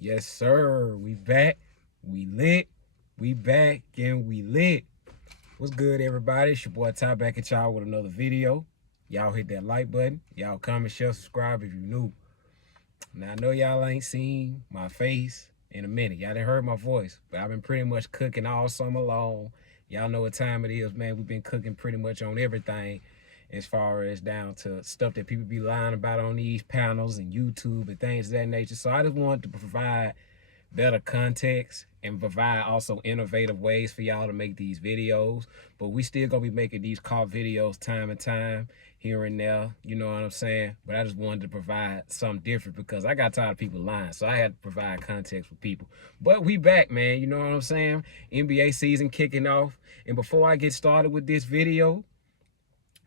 Yes, sir. We back. We lit. We back and we lit. What's good, everybody? It's your boy Ty back at y'all with another video. Y'all hit that like button. Y'all comment, share, subscribe if you new. Now, I know y'all ain't seen my face in a minute. Y'all done heard my voice, but I've been pretty much cooking all summer long. Y'all know what time it is, man. We've been cooking pretty much on everything as far as down to stuff that people be lying about on these panels and YouTube and things of that nature. So I just wanted to provide better context and provide also innovative ways for y'all to make these videos. But we still gonna be making these car videos time and time here and there, you know what I'm saying? But I just wanted to provide something different because I got tired of people lying, so I had to provide context for people. But we back, man, you know what I'm saying? NBA season kicking off. And before I get started with this video,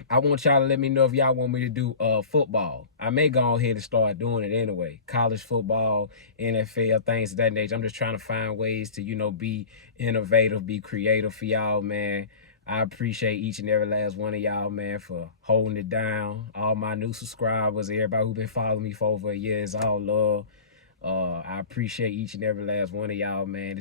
I want y'all to let me know if y'all want me to do football. I may go ahead and start doing it anyway. College football, NFL, things of that nature. I'm just trying to find ways to, be innovative, be creative for y'all, man. I appreciate each and every last one of y'all, man, for holding it down. All my new subscribers, everybody who been following me for over a year, is all love. I appreciate each and every last one of y'all, man.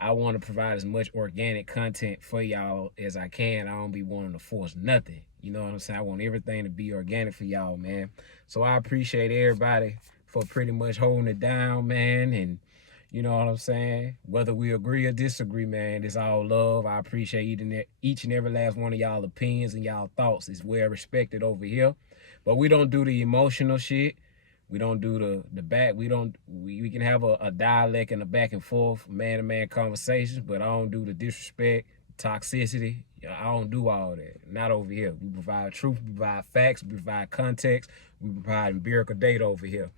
I want to provide as much organic content for y'all as I can. I don't be wanting to force nothing. You know what I'm saying? I want everything to be organic for y'all, man. So I appreciate everybody for pretty much holding it down, man. And you know what I'm saying? Whether we agree or disagree, man, it's all love. I appreciate each and every last one of y'all opinions and y'all thoughts. It's well respected over here. But we don't do the emotional shit. We don't do the back. We can have a dialect and a back and forth, man-to-man conversations, but I don't do the disrespect, toxicity. I don't do all that. Not over here. We provide truth, we provide facts, we provide context, we provide empirical data over here.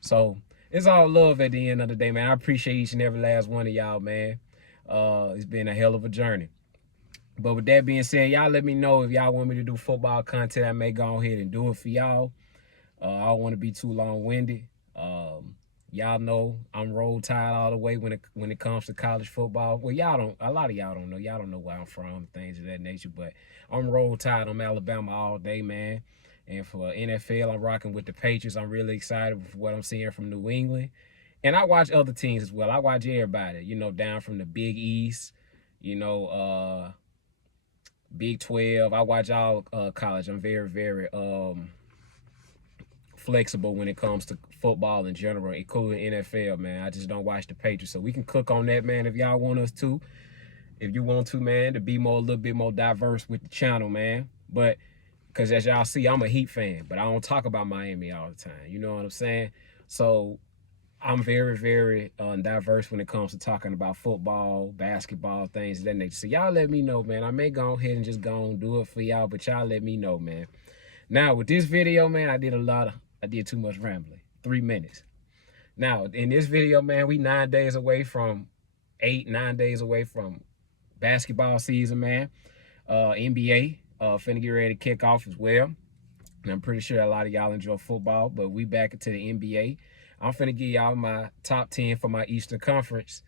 So it's all love at the end of the day, man. I appreciate each and every last one of y'all, man. It's been a hell of a journey. But with that being said, y'all let me know if y'all want me to do football content. I may go ahead and do it for y'all. I don't want to be too long-winded. Y'all know I'm Roll Tide all the way when it comes to college football. Well, a lot of y'all don't know. Y'all don't know where I'm from, things of that nature. But I'm Roll Tide. I'm Alabama all day, man. And for NFL, I'm rocking with the Patriots. I'm really excited for what I'm seeing from New England. And I watch other teams as well. I watch everybody, down from the Big East, Big 12. I watch all college. I'm very, very flexible when it comes to football in general, including NFL, man. I just don't watch the Patriots. So we can cook on that, man, if y'all want us to. If you want to, man, to be a little bit more diverse with the channel, man. But, because as y'all see, I'm a Heat fan, but I don't talk about Miami all the time. You know what I'm saying? So I'm very, very diverse when it comes to talking about football, basketball, things of that nature. So y'all let me know, man. I may go ahead and just go and do it for y'all, but y'all let me know, man. Now, with this video, man, I did too much rambling. 3 minutes. Now, in this video, man, we 9 days away from 9 days away from basketball season, man. NBA finna get ready to kick off as well. And I'm pretty sure a lot of y'all enjoy football, but we back into the NBA. I'm finna give y'all my top 10 for my Eastern Conference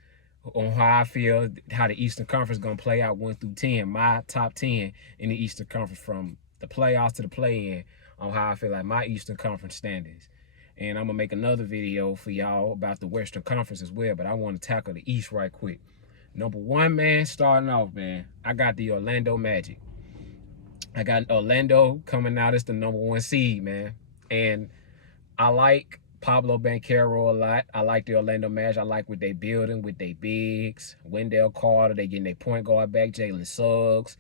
on how I feel, how the Eastern Conference gonna play out 1 through 10. My top 10 in the Eastern Conference from the playoffs to the play-in on how I feel like my Eastern Conference standings. And I'm gonna make another video for y'all about the Western Conference as well, but I want to tackle the East right quick. Number 1, man, starting off, man, I got the Orlando Magic. I got Orlando coming out as the number 1 seed, man. And I like Pablo Banchero a lot. I like the Orlando Magic. I like what they building with their bigs. Wendell Carter, they getting their point guard back, Jalen Suggs.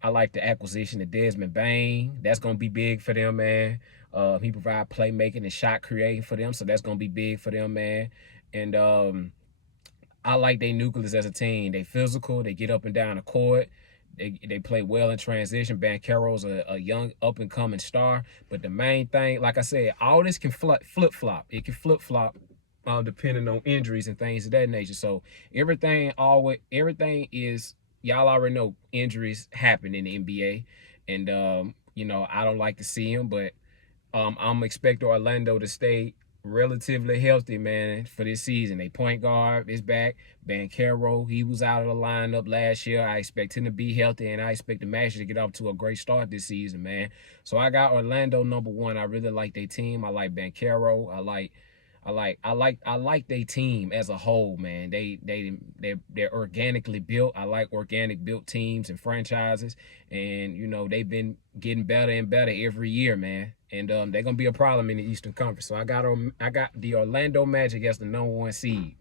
I like the acquisition of Desmond Bane. That's going to be big for them, man. He provide playmaking and shot creating for them, so that's going to be big for them, man. And I like their nucleus as a team. They physical. They get up and down the court. They play well in transition. Banchero's a young up-and-coming star. But the main thing, like I said, all this can flip-flop. It can flip-flop depending on injuries and things of that nature. So everything is, y'all already know injuries happen in the NBA. And, I don't like to see them, but I'm expecting Orlando to stay relatively healthy, man, for this season. They point guard is back. Banchero, he was out of the lineup last year. I expect him to be healthy, and I expect the Magic to get off to a great start this season, man. So I got Orlando number 1. I really like their team. I like Banchero. I I like their team as a whole, man. They're organically built. I like organic built teams and franchises, and they've been getting better and better every year, man. And they're gonna be a problem in the Eastern Conference. So I got the Orlando Magic as the #1 seed.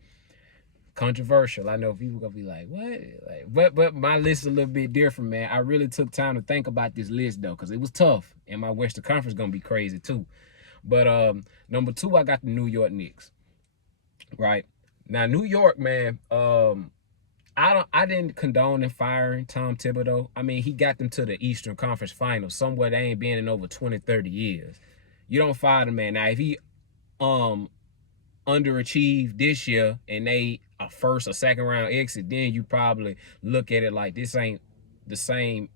Controversial. I know people gonna be like, what? But my list is a little bit different, man. I really took time to think about this list though, because it was tough. And my Western Conference gonna be crazy too. But #2, I got the New York Knicks. Right. Now, New York, man, I didn't condone in firing Tom Thibodeau. I mean, he got them to the Eastern Conference Finals, somewhere they ain't been in over 20, 30 years. You don't fire the man. Now, if he underachieved this year and they a first or second round exit, then you probably look at it like this ain't the same.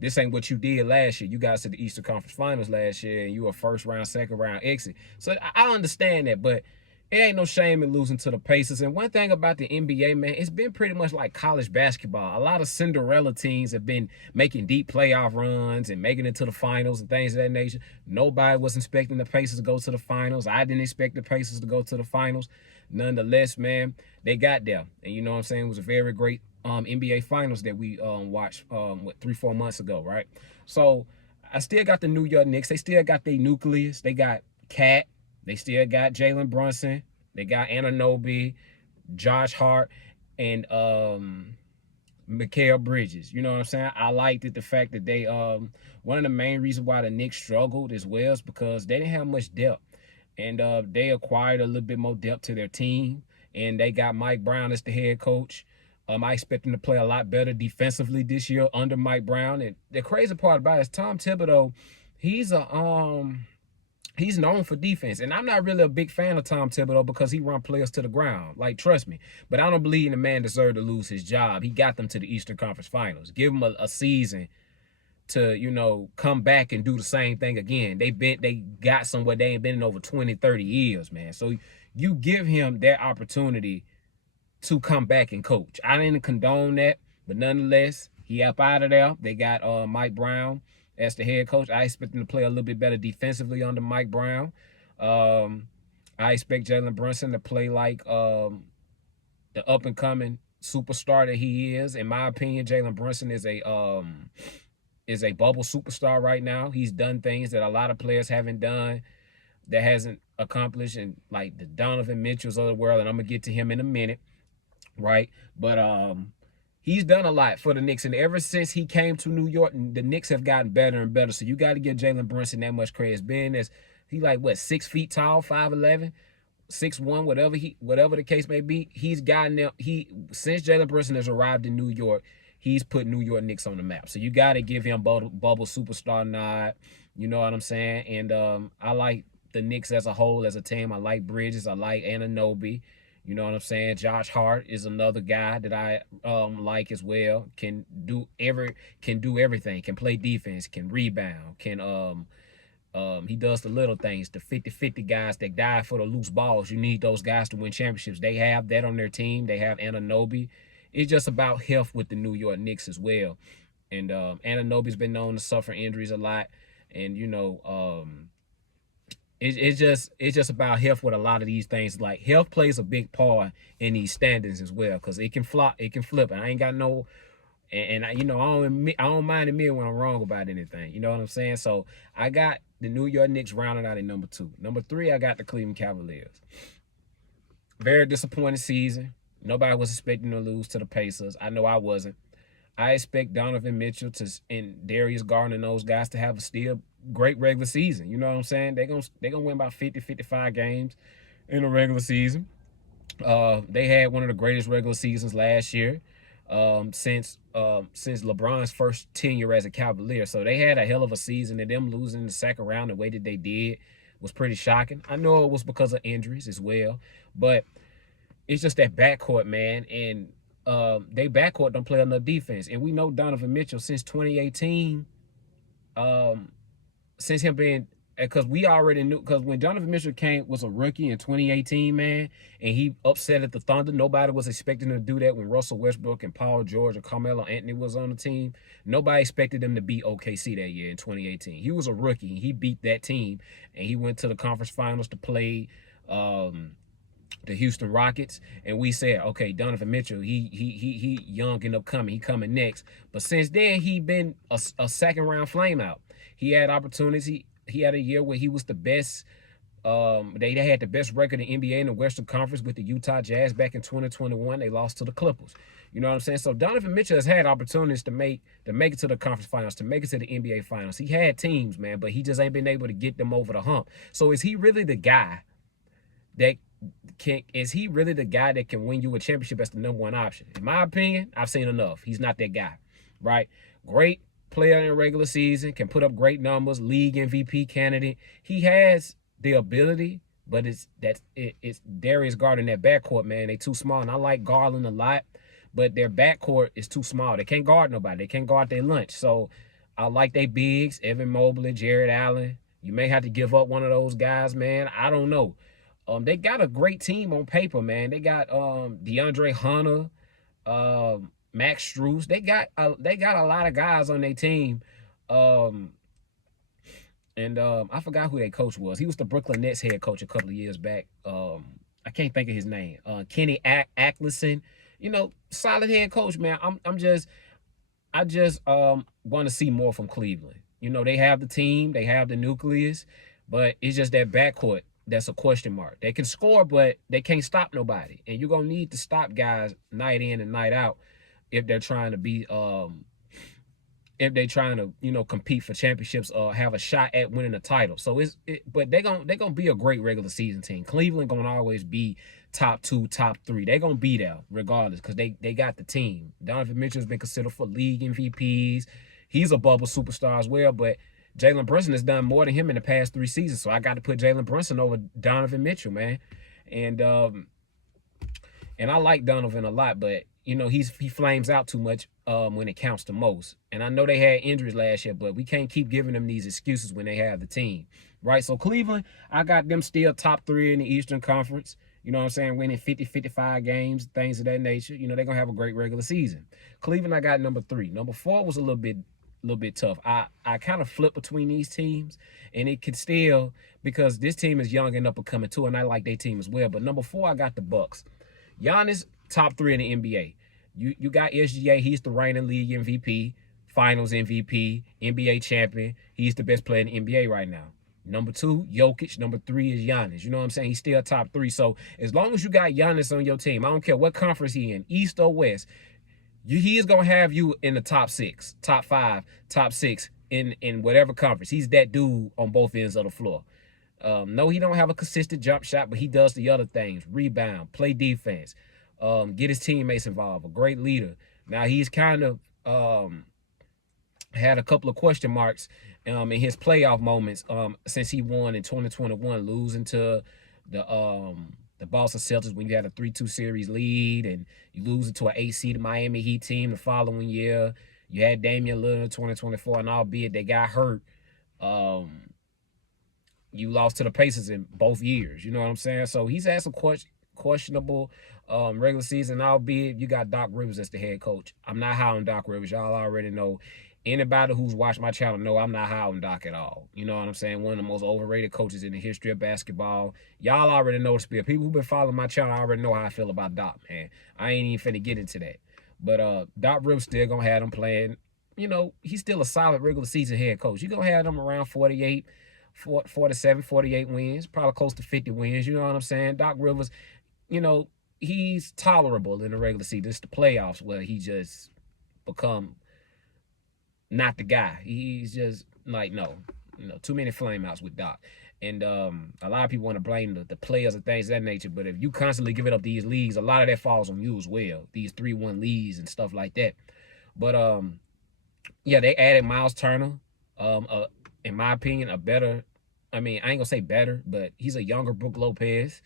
This ain't what you did last year. You guys to the Eastern Conference Finals last year, and you a first round, second round exit. So I understand that, but it ain't no shame in losing to the Pacers. And one thing about the NBA, man, it's been pretty much like college basketball. A lot of Cinderella teams have been making deep playoff runs and making it to the finals and things of that nature. Nobody was expecting the Pacers to go to the finals. I didn't expect the Pacers to go to the finals. Nonetheless, man, they got there. And you know what I'm saying? It was a very great NBA Finals that we watched 3-4 months ago, right? So I still got the New York Knicks. They still got their nucleus. They got Cat. They still got Jalen Brunson. They got Anunoby, Josh Hart, and Mikal Bridges. You know what I'm saying? I liked it, the fact that they one of the main reasons why the Knicks struggled as well is because they didn't have much depth. And they acquired a little bit more depth to their team. And they got Mike Brown as the head coach. I expect him to play a lot better defensively this year under Mike Brown. And the crazy part about it is Tom Thibodeau, he's known for defense. And I'm not really a big fan of Tom Thibodeau because he run players to the ground. Like, trust me. But I don't believe the man deserved to lose his job. He got them to the Eastern Conference Finals. Give him a season to, come back and do the same thing again. They got somewhere they ain't been in over 20, 30 years, man. So you give him that opportunity to come back and coach. I didn't condone that, but nonetheless, he up out of there. They got Mike Brown as the head coach. I expect him to play a little bit better defensively under Mike Brown. I expect Jalen Brunson to play like the up-and-coming superstar that he is. In my opinion, Jalen Brunson is a bubble superstar right now. He's done things that a lot of players haven't done, that hasn't accomplished, and like the Donovan Mitchells of the world, and I'm gonna get to him in a minute, right? But he's done a lot for the Knicks, and ever since he came to New York, the Knicks have gotten better and better. So you got to give Jalen Brunson that much credit. Being as he like 6 feet tall, 5'11", 6'1", whatever the case may be, he's gotten there. Since Jalen Brunson has arrived in New York, he's put New York Knicks on the map. So you got to give him bubble superstar nod. You know what I'm saying? And I like the Knicks as a whole, as a team. I like Bridges. I like Anunoby. You know what I'm saying? Josh Hart is another guy that I like as well. Can do everything. Can play defense. Can rebound. He does the little things. The 50-50 guys that die for the loose balls. You need those guys to win championships. They have that on their team. They have Anunoby. It's just about health with the New York Knicks as well. And Anunoby's been known to suffer injuries a lot. And it's just about health with a lot of these things. Like, health plays a big part in these standings as well, because it can flop, it can flip. And I ain't got no, and I don't mind admitting when I'm wrong about anything. You know what I'm saying? So I got the New York Knicks rounded out at #2. #3, I got the Cleveland Cavaliers. Very disappointing season. Nobody was expecting to lose to the Pacers. I know I wasn't. I expect Donovan Mitchell and Darius Garland and those guys to have a still great regular season. You know what I'm saying? They're gonna win about 50, 55 games in a regular season. They had one of the greatest regular seasons last year since LeBron's first tenure as a Cavalier. So they had a hell of a season, and them losing in the second round the way that they did was pretty shocking. I know it was because of injuries as well, but it's just that backcourt, man, and they backcourt don't play enough defense. And we know Donovan Mitchell since 2018, since him being, because we already knew, because when Donovan Mitchell was a rookie in 2018, man, and he upset at the Thunder, nobody was expecting him to do that when Russell Westbrook and Paul George and Carmelo Anthony was on the team. Nobody expected them to beat OKC that year in 2018. He was a rookie. He beat that team, and he went to the conference finals to play the Houston Rockets, and we said, okay, Donovan Mitchell, he young and upcoming, he coming next. But since then, he been a second round flame out. He had opportunity. He had a year where he was the best. They had the best record in NBA in the Western Conference with the Utah Jazz back in 2021. They lost to the Clippers. You know what I'm saying? So Donovan Mitchell has had opportunities to make it to the conference finals, to make it to the NBA finals. He had teams, man, but he just ain't been able to get them over the hump. So is he really the guy that can win you a championship as the #1 option? In my opinion, I've seen enough. He's not that guy, right? Great player in regular season, can put up great numbers, league MVP candidate. He has the ability, but it's Darius Garland in that backcourt, man. They too small, and I like Garland a lot, but their backcourt is too small. They can't guard nobody. They can't guard their lunch. So I like they bigs, Evan Mobley, Jared Allen. You may have to give up one of those guys, man. I don't know. They got a great team on paper, man. They got DeAndre Hunter, Max Strus. They got a lot of guys on their team. I forgot who their coach was. He was the Brooklyn Nets head coach a couple of years back. I can't think of his name. Kenny Atkinson. You know, solid head coach, man. I just want to see more from Cleveland. You know, they have the team, they have the nucleus, but it's just that backcourt that's a question mark. They can score, but they can't stop nobody. And you're gonna need to stop guys night in and night out if they're trying to be compete for championships or have a shot at winning a title. So but they're gonna be a great regular season team. Cleveland gonna always be top 2, top 3. They're gonna be there regardless because they got the team. Donovan Mitchell's been considered for league MVPs. He's a bubble superstar as well, but Jalen Brunson has done more than him in the past 3 seasons. So I got to put Jalen Brunson over Donovan Mitchell, man. And I like Donovan a lot, but you know, he flames out too much when it counts the most. And I know they had injuries last year, but we can't keep giving them these excuses when they have the team, right? So Cleveland, I got them still top 3 in the Eastern Conference. You know what I'm saying? Winning 50, 55 games, things of that nature. You know, they're going to have a great regular season. Cleveland, I got number 3. Number 4 was a little bit tough. I kind of flip between these teams, and it could still, because this team is young and up and coming too, and I like their team as well. But number 4, I got the Bucks. Giannis, top 3 in the NBA. You got SGA. He's the reigning league MVP, Finals MVP, NBA champion. He's the best player in the NBA right now. Number 2, Jokic. Number 3 is Giannis. You know what I'm saying? He's still top 3. So as long as you got Giannis on your team, I don't care what conference he in, East or West, he is going to have you in the top 6, top 5, top 6 in whatever conference. He's that dude on both ends of the floor. No, he don't have a consistent jump shot, but he does the other things. Rebound, play defense, get his teammates involved, a great leader. Now, he's kind of had a couple of question marks in his playoff moments since he won in 2021, losing to the Boston Celtics when you had a 3-2 series lead, and you lose it to an 8-seed Miami Heat team the following year. You had Damian Lillard in 2024, and albeit they got hurt, you lost to the Pacers in both years. You know what I'm saying? So he's had some questionable regular season, albeit you got Doc Rivers as the head coach. I'm not high on Doc Rivers. Y'all already know. Anybody who's watched my channel know I'm not high on Doc at all. You know what I'm saying? One of the most overrated coaches in the history of basketball. Y'all already know the spiel. People who've been following my channel already know how I feel about Doc, man. I ain't even finna get into that. But Doc Rivers still gonna have them playing. You know, he's still a solid regular season head coach. You're gonna have them around 47, 48 wins, probably close to 50 wins. You know what I'm saying? Doc Rivers, you know, he's tolerable in the regular season. It's the playoffs where he just become not the guy. He's just like, no, you know, too many flameouts with Doc. And a lot of people want to blame the players and things of that nature. But if you constantly giving up these leads, a lot of that falls on you as well. These 3-1 leads and stuff like that. But yeah, they added Miles Turner. In my opinion, a better, I mean, I ain't gonna say better, but he's a younger Brook Lopez.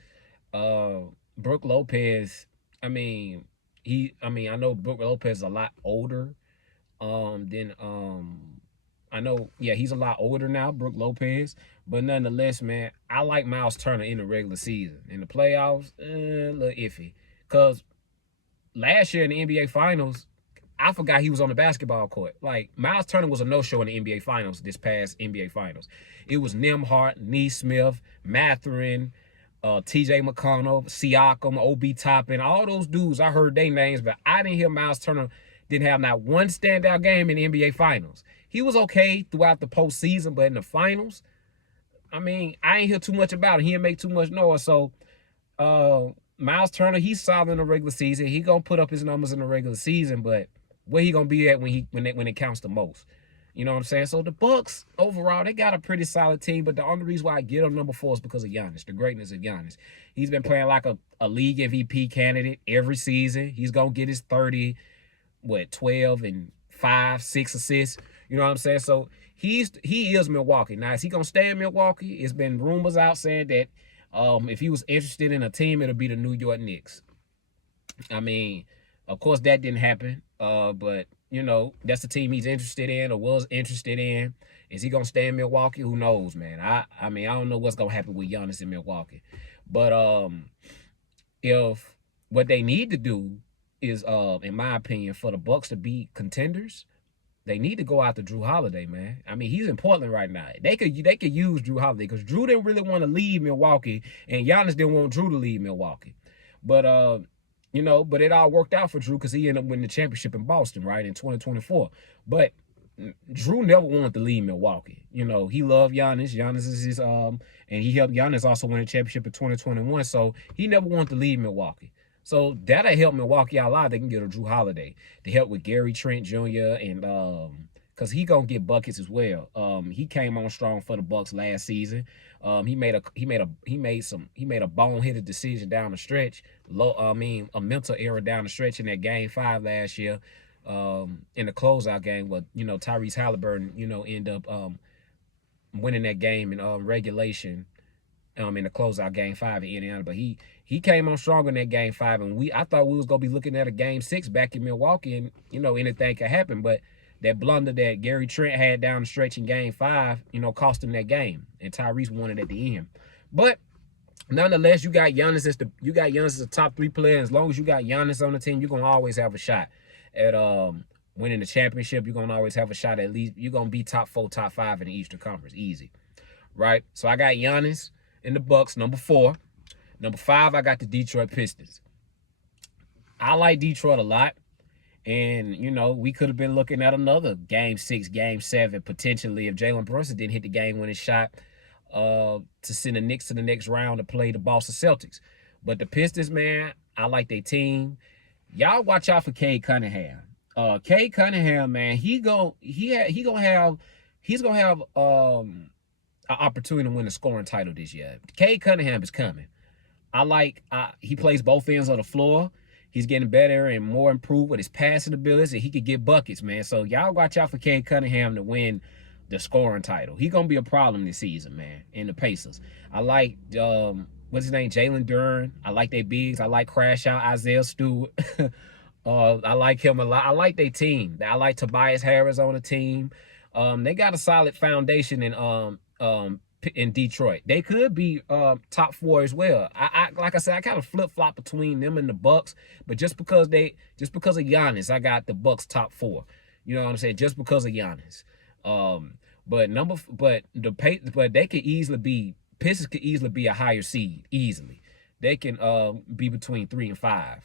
Brook Lopez, I know Brook Lopez is a lot older. I know, yeah, he's a lot older now, Brook Lopez. But nonetheless, man, I like Miles Turner in the regular season. In the playoffs, a little iffy. Because last year in the NBA Finals, I forgot he was on the basketball court. Like, Miles Turner was a no-show in the NBA Finals this past NBA Finals. It was Nembhard, Nesmith, Mathurin, TJ McConnell, Siakam, Obi Toppin, all those dudes, I heard their names, but I didn't hear Miles Turner didn't have not one standout game in the NBA Finals. He was okay throughout the postseason, but in the finals, I mean, I ain't hear too much about it. He didn't make too much noise. So Miles Turner, he's solid in the regular season. He gonna put up his numbers in the regular season, but where he gonna be at when it counts the most? You know what I'm saying? So the Bucks, overall, they got a pretty solid team, but the only reason why I get them number 4 is because of Giannis, the greatness of Giannis. He's been playing like a league MVP candidate every season. He's going to get his 12 and 5, 6 assists. You know what I'm saying? So he is Milwaukee. Now, is he going to stay in Milwaukee? It's been rumors out saying that if he was interested in a team, it'll be the New York Knicks. I mean, of course, that didn't happen, but you know, that's the team he's interested in or was interested in. Is he going to stay in Milwaukee? Who knows, man? I mean, I don't know what's going to happen with Giannis in Milwaukee. But if what they need to do is, in my opinion, for the Bucks to be contenders, they need to go after Jrue Holiday, man. I mean, he's in Portland right now. They could use Jrue Holiday because Jrue didn't really want to leave Milwaukee, and Giannis didn't want Jrue to leave Milwaukee. But you know, but it all worked out for Jrue because he ended up winning the championship in Boston, right, in 2024. But Jrue never wanted to leave Milwaukee. You know, he loved Giannis. Giannis is his and he helped Giannis also win a championship in 2021. So he never wanted to leave Milwaukee. So that'll help Milwaukee out a lot. They can get a Jrue Holiday to help with Gary Trent Jr. and because he gonna get buckets as well. He came on strong for the Bucks last season. He made a boneheaded decision down the stretch. A mental error down the stretch in that Game 5 last year. In the closeout game, but you know, Tyrese Halliburton, you know, end up winning that game in regulation. In the closeout Game 5 in Indiana, but he came on strong in that Game 5, and I thought we was gonna be looking at a Game 6 back in Milwaukee, and you know, anything could happen, but that blunder that Gary Trent had down the stretch in Game 5, you know, cost him that game, and Tyrese won it at the end. But nonetheless, you got Giannis as the top 3 player. As long as you got Giannis on the team, you're gonna always have a shot at winning the championship. You're gonna always have a shot at least. You're gonna be top 4, top 5 in the Eastern Conference, easy, right? So I got Giannis in the Bucks, number 4. Number 5, I got the Detroit Pistons. I like Detroit a lot. And, you know, we could have been looking at another Game 6, Game 7, potentially, if Jalen Brunson didn't hit the game-winning shot to send the Knicks to the next round to play the Boston Celtics. But the Pistons, man, I like their team. Y'all watch out for Cade Cunningham. Cade Cunningham, man, he's gonna have an opportunity to win the scoring title this year. Cade Cunningham is coming. He plays both ends of the floor. He's getting better and more improved with his passing abilities, and he could get buckets, man. So y'all watch out for Cade Cunningham to win the scoring title. He's going to be a problem this season, man, in the Pacers. I like, what's his name, Jalen Duren. I like their bigs. I like Crash Out Isaiah Stewart. I like him a lot. I like their team. I like Tobias Harris on the team. They got a solid foundation in Detroit. They could be top 4 as well. Like I said, I kind of flip-flop between them and the Bucks, but just because of Giannis, I got the Bucks top 4. You know what I'm saying? Just because of Giannis. Pistons could easily be a higher seed, easily. They can be between 3 and 5.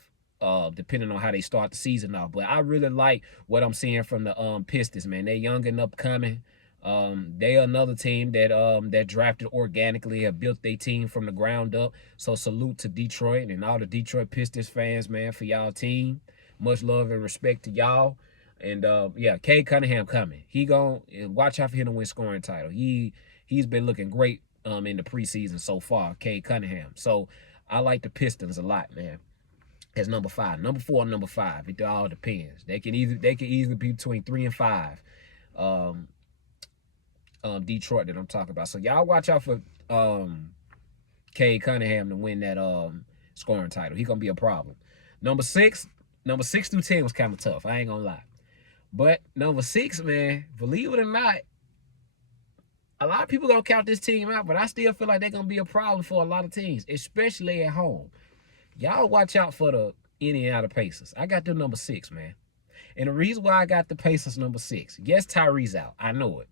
Depending on how they start the season off. But I really like what I'm seeing from the Pistons, man. They're young and upcoming. They are another team that drafted organically, have built their team from the ground up. So salute to Detroit and all the Detroit Pistons fans, man, for y'all team. Much love and respect to y'all. And yeah, Cade Cunningham coming. He gon' watch out for him to win scoring title. He's been looking great in the preseason so far, Cade Cunningham. So I like the Pistons a lot, man. As number 5. Number 4 and number 5. It all depends. They can easily be between 3 and 5. Detroit that I'm talking about. So y'all watch out for Cade Cunningham to win that scoring title. He's gonna be a problem. Number 6 through 10 was kind of tough. I ain't gonna lie. But number 6, man, believe it or not, a lot of people gonna count this team out, but I still feel like they're gonna be a problem for a lot of teams, especially at home. Y'all watch out for the Indiana Pacers. I got them number 6, man. And the reason why I got the Pacers number 6, yes, Tyrese out. I know it.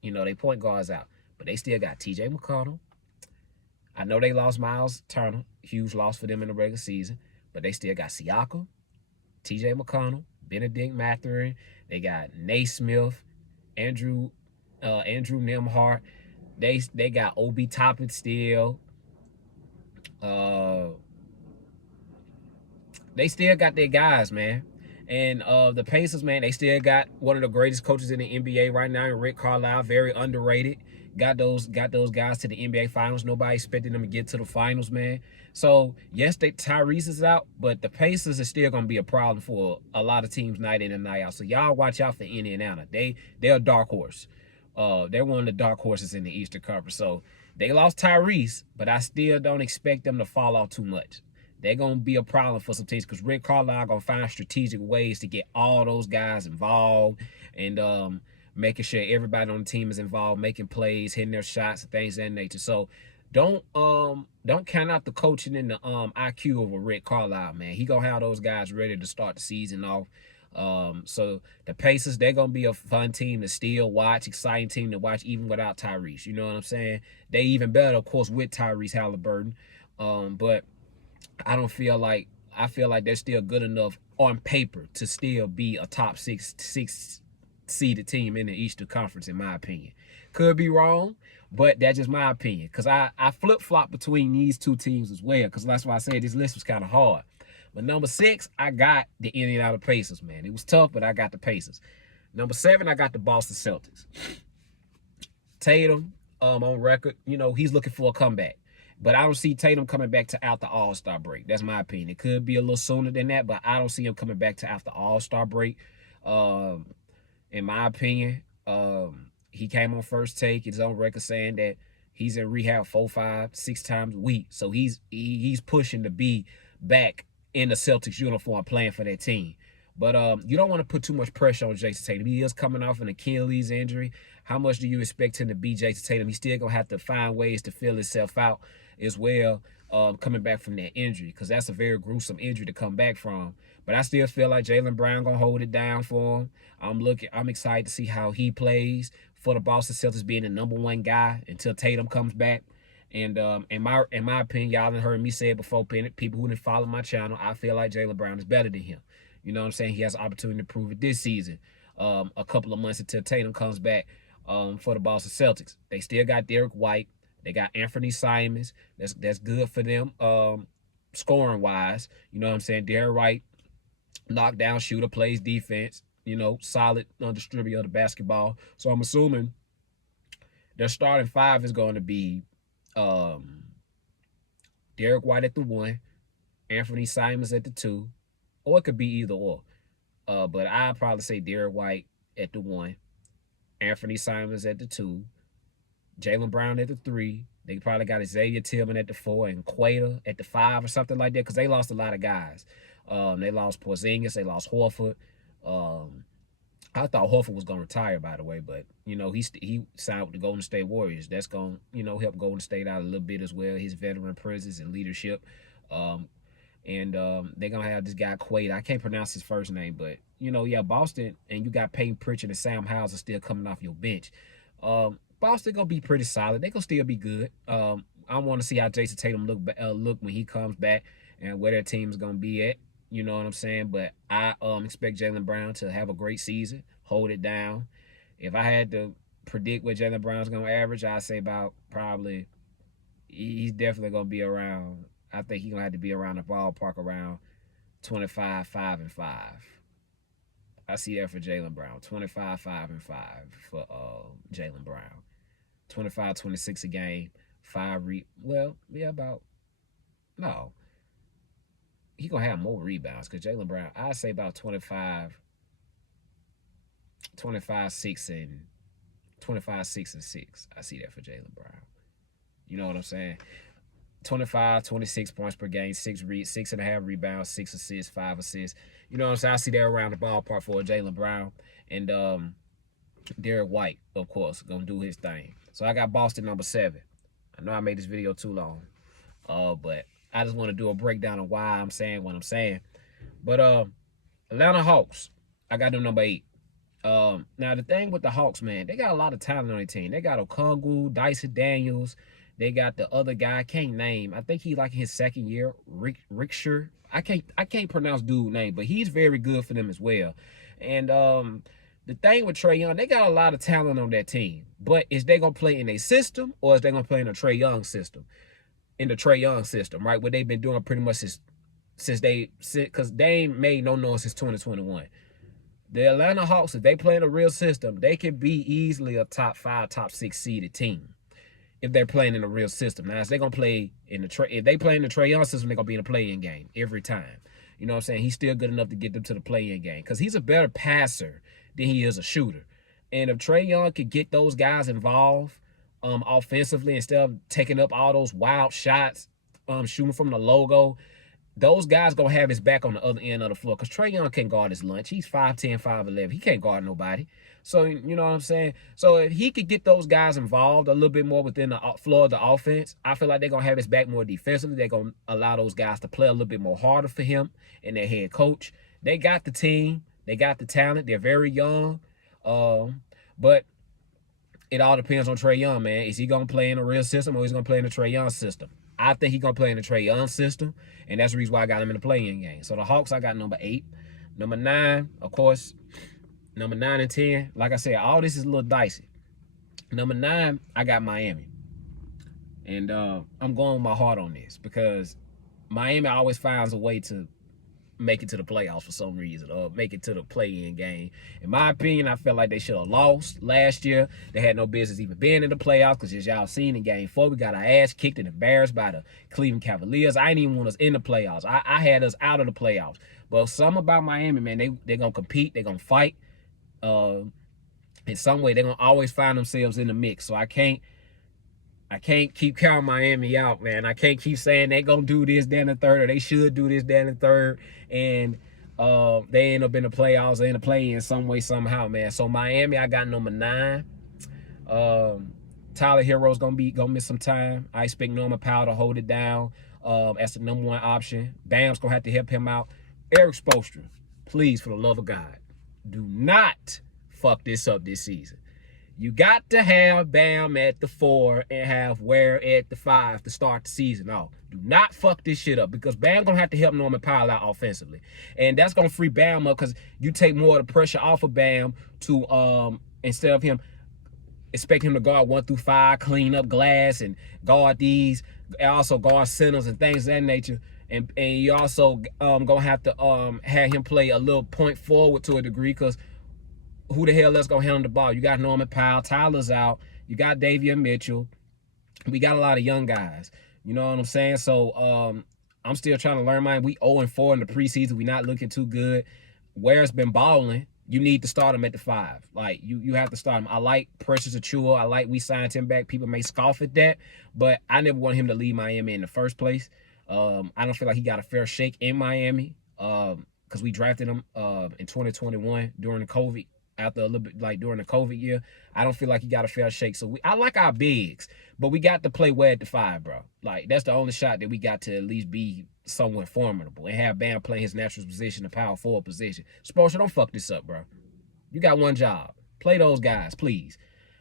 You know, they point guards out. But they still got TJ McConnell, I know they lost Miles Turner, huge loss for them in the regular season, but they still got Siakam, T.J. McConnell, Benedict Mathurin. They got Naismith, Andrew Nembhard. They got Obi Toppin still. They still got their guys, man. And the Pacers, man, they still got one of the greatest coaches in the NBA right now, Rick Carlisle, very underrated. Got those guys to the NBA Finals. Nobody expected them to get to the finals, man. So yes, Tyrese is out, but the Pacers are still gonna be a problem for a lot of teams night in and night out. So y'all watch out for Indiana. They're a dark horse. They're one of the dark horses in the Eastern Conference. So they lost Tyrese, but I still don't expect them to fall off too much. They're going to be a problem for some teams because Rick Carlisle going to find strategic ways to get all those guys involved and making sure everybody on the team is involved, making plays, hitting their shots, and things of that nature. So don't count out the coaching and the IQ of a Rick Carlisle, man. He going to have those guys ready to start the season off. So the Pacers, they're going to be a fun team to still watch, exciting team to watch even without Tyrese. You know what I'm saying? They even better, of course, with Tyrese Halliburton. But I feel like they're still good enough on paper to still be a top six seeded team in the Eastern Conference, in my opinion. Could be wrong, but that's just my opinion. Because I flip-flop between these two teams as well. Because that's why I said this list was kind of hard. But number 6, I got the Indiana Pacers, man. It was tough, but I got the Pacers. Number 7, I got the Boston Celtics. Tatum, on record, he's looking for a comeback. But I don't see Tatum coming back to after All-Star break. That's my opinion. It could be a little sooner than that, but I don't see him coming back to after All-Star break. In my opinion, he came on First Take. His own record saying that he's in rehab 4, 5, 6 times a week. So he's pushing to be back in the Celtics uniform playing for that team. But you don't want to put too much pressure on Jayson Tatum. He is coming off an Achilles injury. How much do you expect him to be Jayson Tatum? He's still going to have to find ways to fill himself out as well, coming back from that injury, because that's a very gruesome injury to come back from. But I still feel like Jaylen Brown going to hold it down for him. I'm excited to see how he plays for the Boston Celtics, being the #1 guy until Tatum comes back. And in my opinion, y'all done heard me say it before, people who didn't follow my channel, I feel like Jaylen Brown is better than him. You know what I'm saying? He has an opportunity to prove it this season. A couple of months until Tatum comes back for the Boston Celtics. They still got Derek White. They got Anthony Simons. That's good for them scoring-wise. You know what I'm saying? Derek White, knockdown shooter, plays defense. Solid distributor of the basketball. So I'm assuming their starting 5 is going to be Derek White at the 1, Anthony Simons at the 2, or it could be either or. But I'd probably say Derek White at the 1, Anthony Simons at the 2, Jaylen Brown at the 3. They probably got Xavier Tillman at the 4 and Quater at the 5 or something like that, because they lost a lot of guys. They lost Porzingis. They lost Horford. I thought Horford was going to retire, by the way, but, he signed with the Golden State Warriors. That's going to, help Golden State out a little bit as well, his veteran presence and leadership. And they're going to have this guy, Quaid. I can't pronounce his first name, but, Boston, and you got Peyton Pritchard and Sam Hauser still coming off your bench. Boston going to be pretty solid. They going to still be good. I want to see how Jayson Tatum look when he comes back and where their team is going to be at. You know what I'm saying? But I expect Jaylen Brown to have a great season, hold it down. If I had to predict what Jaylen Brown's going to average, I'd say about probably he's definitely going to be around. I think he's going to have to be around the ballpark around 25, 5, and 5. I see that for Jaylen Brown. 25, 5, and 5 for Jaylen Brown. 25, 26 a game. 5 He's going to have more rebounds because Jaylen Brown, I'd say about 25, 6, and 6. I see that for Jaylen Brown. You know what I'm saying? 25, 26 points per game, 6.5 rebounds, 6 assists, 5 assists. You know what I'm saying? I see that around the ballpark for Jaylen Brown. And Derek White, of course, going to do his thing. So I got Boston number 7. I know I made this video too long. But I just want to do a breakdown of why I'm saying what I'm saying. But Atlanta Hawks, I got them number 8. Now, the thing with the Hawks, man, they got a lot of talent on their team. They got Okongwu, Dyson Daniels. They got the other guy, I can't name. I think he like his second year, Ricksher. I can't pronounce dude's name, but he's very good for them as well. And the thing with Trae Young, they got a lot of talent on that team. But is they gonna play in a system or is they gonna play in a Trae Young system? In the Trae Young system, right? What they've been doing pretty much because they ain't made no noise since 2021. The Atlanta Hawks, if they play in a real system, they can be easily a top 5, top 6 seeded team if they're playing in a real system. Now, if they gonna play in the if they play in the Trae Young system, they're gonna be in a play-in game every time. You know what I'm saying? He's still good enough to get them to the play-in game because he's a better passer than he is a shooter. And if Trae Young could get those guys involved offensively instead of taking up all those wild shots, shooting from the logo, those guys gonna have his back on the other end of the floor because Trae Young can't guard his lunch. He's 5'10", 5'11". He can't guard nobody. So, you know what I'm saying? So if he could get those guys involved a little bit more within the floor of the offense, I feel like they're gonna have his back more defensively. They're gonna allow those guys to play a little bit more harder for him and their head coach. They got the team. They got the talent. They're very young. But it all depends on Trae Young, man. Is he gonna play in a real system or is he gonna play in the Trae Young system? I think he's going to play in the Trae Young system, and that's the reason why I got him in the play-in game. So the Hawks, I got number 8. Number 9, of course, number 9 and 10. Like I said, all this is a little dicey. Number 9, I got Miami. And I'm going with my heart on this because Miami always finds a way to make it to the playoffs for some reason or make it to the play-in game. In my opinion, I felt like they should have lost last year. They had no business even being in the playoffs because as y'all seen in game 4, we got our ass kicked and embarrassed by the Cleveland Cavaliers. I didn't even want us in the playoffs. I had us out of the playoffs. But something about Miami, man, they're going to compete. They're going to fight. In some way, they're going to always find themselves in the mix. So I can't keep counting Miami out, man. I can't keep saying they gonna do this, then the third, or they should do this, then the third, and they end up in the playoffs or in the play-in some way, somehow, man. So Miami, I got number 9. Tyler Herro's gonna miss some time. I expect Norman Powell to hold it down as the number 1 option. Bam's gonna have to help him out. Erik Spoelstra, please, for the love of God, do not fuck this up this season. You got to have Bam at the 4 and have Ware at the 5 to start the season off. Do not fuck this shit up because Bam gonna have to help Norman Powell out offensively. And that's gonna free Bam up because you take more of the pressure off of Bam to instead of him expect him to guard 1 through 5, clean up glass and guard these, and also guard centers and things of that nature. And you also gonna have to have him play a little point forward to a degree because who the hell else gonna handle the ball? You got Norman Powell, Tyler's out, you got Davion Mitchell. We got a lot of young guys. You know what I'm saying? So I'm still trying to learn mine. We 0-4 in the preseason. We not looking too good. Ware's been balling. You need to start him at the 5. Like you have to start him. I like Precious Achiuwa. I like we signed him back. People may scoff at that, but I never want him to leave Miami in the first place. I don't feel like he got a fair shake in Miami because we drafted him in 2021 during the COVID. After a little bit, like during the COVID year, I don't feel like he got a fair shake. So I like our bigs, but we got to play Ware at the 5, bro. Like that's the only shot that we got to at least be somewhat formidable and have Bam play his natural position, the power forward position. Spoelstra, don't fuck this up, bro. You got one job. Play those guys, please.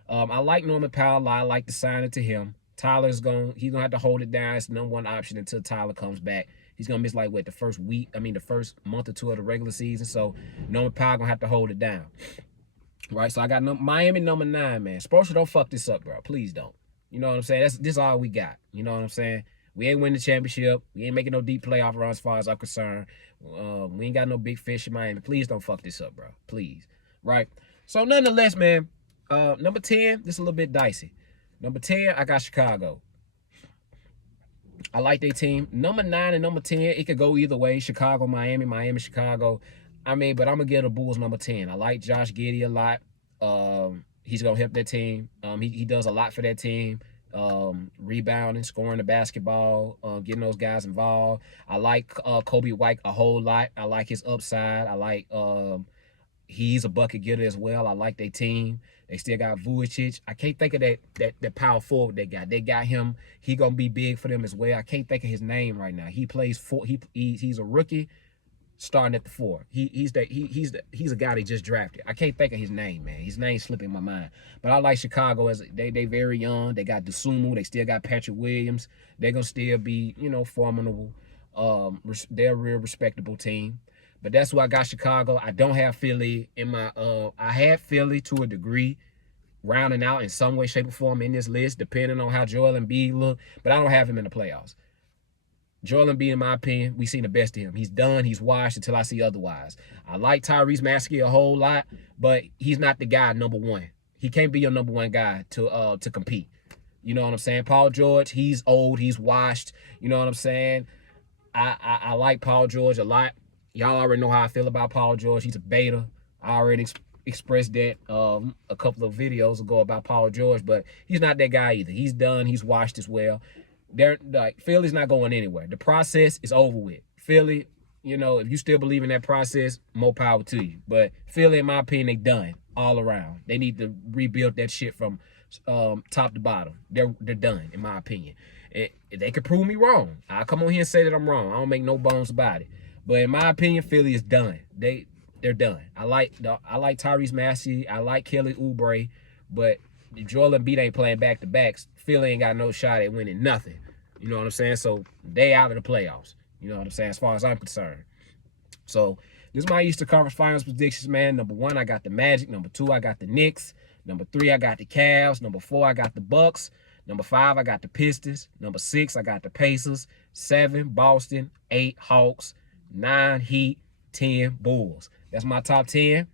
I like Norman Powell. I like to sign it to him. He's gonna have to hold it down. It's the number 1 option until Tyler comes back. He's gonna miss like what the first month or 2 of the regular season. So Norman Powell gonna have to hold it down. Right, so I got Miami number 9, man. Spoelstra, don't fuck this up, bro. Please don't. You know what I'm saying? This is all we got. You know what I'm saying? We ain't winning the championship. We ain't making no deep playoff runs as far as I'm concerned. We ain't got no big fish in Miami. Please don't fuck this up, bro. Please. Right? So nonetheless, man, number 10, this is a little bit dicey. Number 10, I got Chicago. I like their team. Number 9 and number 10, it could go either way. Chicago, Miami, Miami, Chicago. I mean, but I'm going to give the Bulls number 10. I like Josh Giddey a lot. He's going to help that team. He does a lot for that team. Rebounding, scoring the basketball, getting those guys involved. I like Kobe White a whole lot. I like his upside. I like he's a bucket getter as well. I like their team. They still got Vujicic. I can't think of that power forward they got. They got him. He going to be big for them as well. I can't think of his name right now. He plays he's a rookie. starting at the 4. He's a guy they just drafted. I can't think of his name, man. His name's slipping my mind. But I like Chicago as they very young. They got Dosunmu. They still got Patrick Williams. They're gonna still be, you know, formidable. They're a real respectable team. But that's why I got Chicago. I don't have Philly in my I had Philly to a degree, rounding out in some way, shape, or form in this list, depending on how Joel Embiid look. But I don't have him in the playoffs. Joel Embiid, in my opinion, we seen the best of him. He's done. He's washed until I see otherwise. I like Tyrese Maxey a whole lot, but he's not the guy number one. He can't be your number one guy to compete. You know what I'm saying? Paul George, he's old. He's washed. You know what I'm saying? I like Paul George a lot. Y'all already know how I feel about Paul George. He's a beta. I already expressed that a couple of videos ago about Paul George, but he's not that guy either. He's done. He's washed as well. They're like, Philly's not going anywhere. The process is over with. Philly, you know, if you still believe in that process, more power to you. But Philly, in my opinion, they done all around. They need to rebuild that shit from top to bottom. They're done, in my opinion. They could prove me wrong. I'll come on here and say that I'm wrong. I don't make no bones about it. But in my opinion, Philly is done. They're done. I like Tyrese Maxey. I like Kelly Oubre, but Joel Embiid ain't playing back-to-backs. Philly ain't got no shot at winning nothing. You know what I'm saying? So they out of the playoffs. You know what I'm saying? As far as I'm concerned. So this is my Eastern Conference Finals predictions, man. Number 1, I got the Magic. Number 2, I got the Knicks. Number 3, I got the Cavs. Number 4, I got the Bucks. Number 5, I got the Pistons. Number 6, I got the Pacers. 7, Boston. 8, Hawks. 9, Heat. 10, Bulls. That's my top 10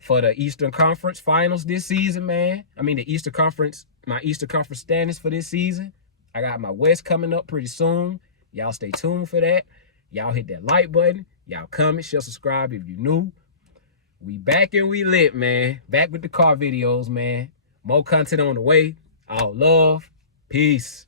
for the Eastern Conference Finals this season, man. I mean, the Eastern Conference, my Eastern Conference standings for this season. I got my West coming up pretty soon. Y'all stay tuned for that. Y'all hit that like button. Y'all comment, share, subscribe if you're new. We back and we lit, man. Back with the car videos, man. More content on the way. All love. Peace.